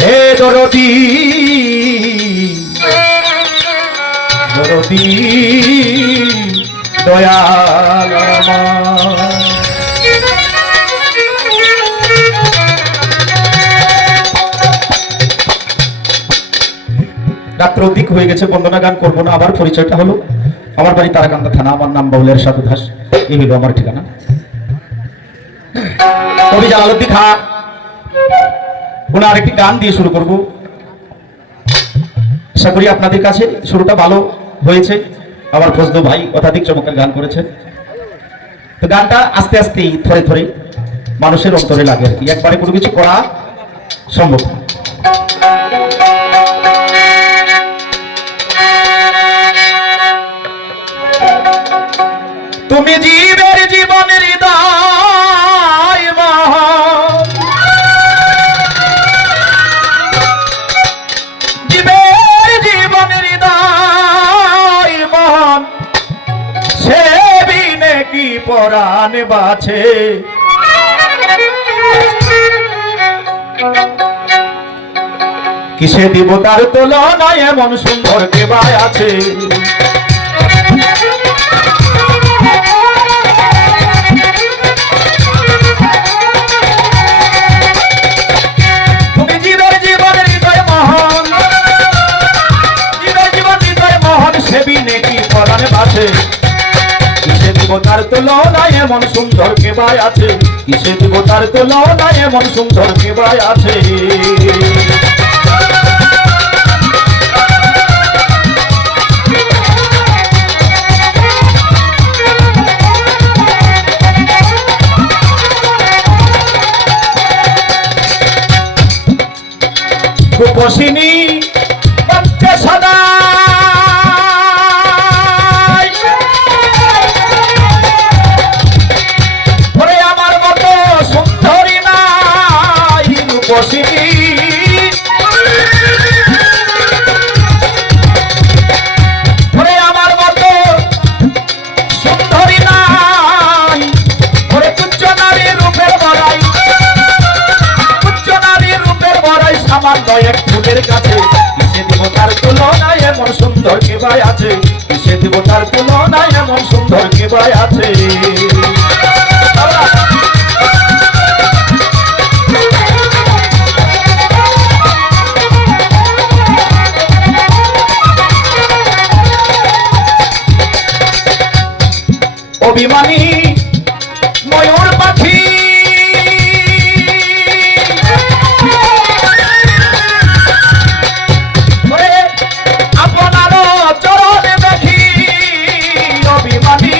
হে দরদি দরদি দয়াল আমার। রাত্র অধিক হয়ে গেছে, বন্দনা গান করবো না। আবার পরিচয়টা হলো, আমার বাড়ি তারাকান্দা থানা, আমার নাম বাউলের সাধু দাস, এই হলো আমার ঠিকানা। কবি জালালউদ্দিন খাঁ ওনার একটি গান দিয়ে শুরু করব। আশা করি আপনাদের কাছে শুরুটা ভালো হয়েছে। আমার ফজলু ভাই অত্যাধিক চমৎকার গান করেছেন। তো গানটা আস্তে আস্তে থরে থরে মানুষের অন্তরে লাগে আর কি, একবারে কোনো কিছু করা সম্ভব না। তুমি জীবের জীবনের হৃদয় মহান, জীবের জীবনের হৃদয় মহান, সে বিনে কি পরাণ বাছে। কিসে দিব তার তুলনায়, এমন সুন্দর কেবায় আছে। কিসে দিব তার তুলনায়, এমন সুন্দর কেবায় আছে। কিসে দিব তার তুলনায়, এমন সুন্দর কেবায় আছে। রূপসিনী বঞ্চে সদা, আমার মতো সুন্দরী নাই, ওরে তুচ্ছ নারী রূপের বড়াই, তুচ্ছ নারী রূপের বড়াই সামান্য এক ফুলের কাছে। কিসে দিব তার তুলনায়, এমন সুন্দর কেবায় আছে। কিসে দিব তার তুলনায়, এমন সুন্দর কেবায় আছে। অভিমানী ময়ূর পাখি, আপনার চরণ দেখি। অভিমানী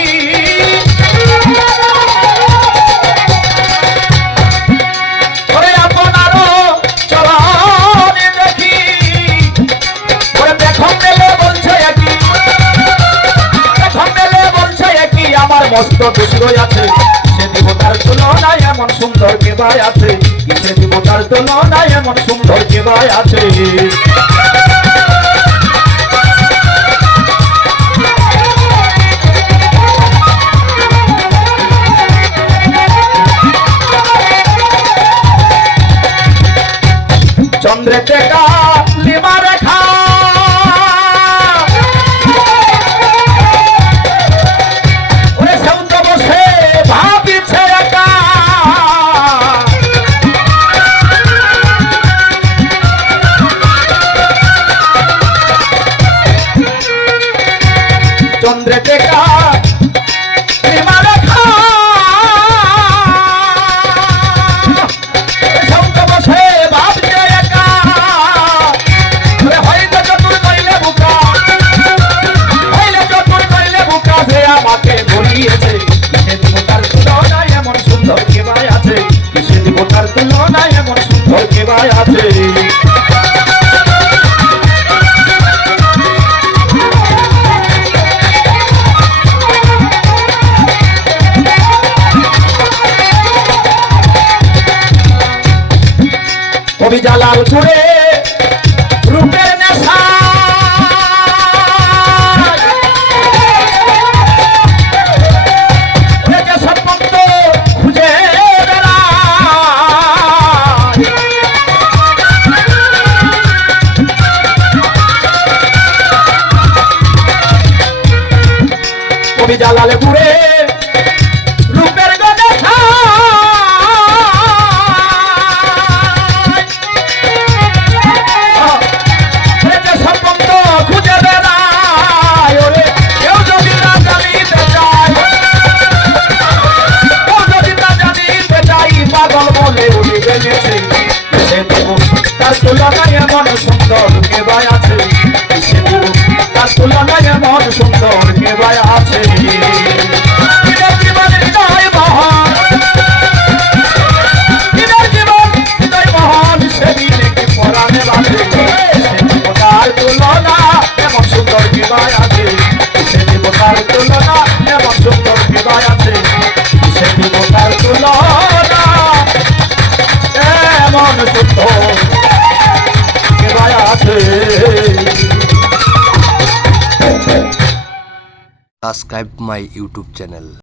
আপনার চরণ দেখি, দেখো মেলে বলছে একই, দেখো মেলে বলছে একই, আমার মস্ত দুশ্রয় আছে। কিসে দিব তার তুলনায়, এমন সুন্দর কেবায় আছে। কিসে দিব তার তুলনায়, এমন সুন্দর কেবায় আছে। চন্দ্রে টেকা লিমা রেখা, চন্দ্রে টেকা লিমা রেখা, বসে ভাবছে একা। হইলে চতুর কইলে বুকা, হইলে চতুর কইলে বুকা, সে আমাকে বলিয়েছে। কিসে দিব তার তুলনায়, এমন সুন্দর কেবায় আছে। কিসে দিব তার তুলনায়, এমন সুন্দর কেবায় আছে। কবি জালালপুরে রূপের নেশা, খুঁজে বেড়ায়। কবি জালালপুরে রূপের গদা সম্বন্ধ খুঁজে বেড়ায় ওরে কেউ যদি না জানিতে চায়, কেউ যদি না জানিতে চাই পাগল বলে উঠে বেঁচেছে তার তুলনায় এমন সুন্দর কে ভাই আছে, তার তুলনায় এমন সুন্দর কে ভাই আছে। জীবনের হৃদয় মহান, জীবন হৃদয় মহান, সেদিনে কি পরাণে বাঁধে তার তুলনা এমন সুন্দর কে ভাই আছে, সেদিন তার তুলনা এমন সুন্দর কে ভাই আছে, সেদিন তার তুলনা এমন সুন্দর কে ভাই আছে। Subscribe my YouTube channel.